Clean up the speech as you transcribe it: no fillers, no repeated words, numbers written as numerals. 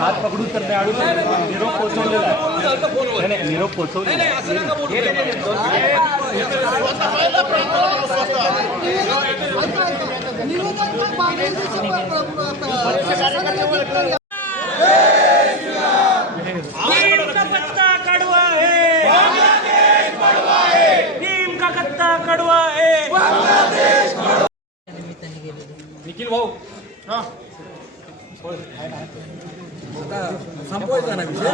हात पकडून तर निरोप पोहोचवलेला आहे. निरोप पोहोचवलेला कड़वा है, नीम का कत्ता कड़वा है. निखिल भाऊ संपवायचा ना विषय.